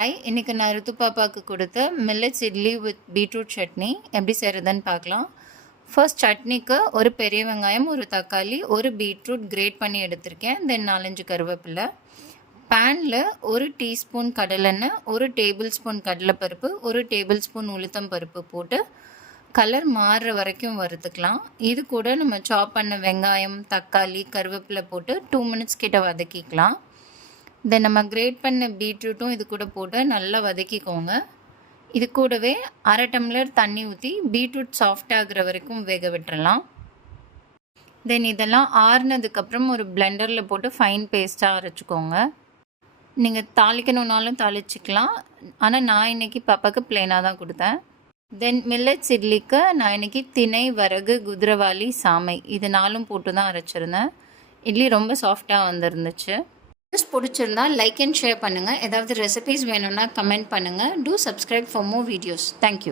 இன்னைக்கு நான் ரித்து பாப்பாவுக்கு கொடுத்த millets idli with beetroot chutney எப்படி செய்கிறதுன்னு பார்க்கலாம். ஃபர்ஸ்ட் சட்னிக்கு ஒரு பெரிய வெங்காயம், ஒரு தக்காளி, ஒரு பீட்ரூட் கிரேட் பண்ணி எடுத்திருக்கேன். தென் 4-5 கருவேப்பிலை. பேனில் 1 டீஸ்பூன் கடலெண்ணெய், 1 டேபிள் ஸ்பூன் கடலைப்பருப்பு, 1 டேபிள் ஸ்பூன் உளுத்தம் பருப்பு போட்டு கலர் மாறுற வரைக்கும் வறுத்துக்கலாம். இது கூட நம்ம சாப் பண்ண வெங்காயம், தக்காளி, கருவேப்பிலை போட்டு 2 மினிட்ஸ் கிட்ட வதக்கிக்கலாம். தென் நம்ம கிரேட் பண்ண பீட்ரூட்டும் இது கூட போட்டு நல்லா வதக்கிக்கோங்க. இது கூடவே 1/2 டம்ளர் தண்ணி ஊற்றி பீட்ரூட் சாஃப்ட் ஆகுற வரைக்கும் வேக விட்டுறலாம். தென் இதெல்லாம் ஆறுனதுக்கப்புறம் ஒரு பிளெண்டரில் போட்டு ஃபைன் பேஸ்ட்டாக அரைச்சிக்கோங்க. நீங்கள் தாளிக்கணுன்னாலும் தாளிச்சிக்கலாம். ஆனால் நான் இன்றைக்கி பாப்பாவுக்கு ப்ளெயினாக தான் கொடுத்தேன். தென் மில்லட்ஸ் இட்லிக்கு நான் இன்றைக்கி திணை, வரகு, குதிரவாளி, சாமை இது 4ம் போட்டு தான் அரைச்சிருந்தேன். இட்லி ரொம்ப சாஃப்டாக வந்துருந்துச்சு. பிடிச்சிருந்தா லைக் அண்ட் ஷேர் பண்ணுங்கள். ஏதாவது ரெசிபீஸ் வேணும்னா கமெண்ட் பண்ணுங்கள். Two subscribe for more videos. Thank you.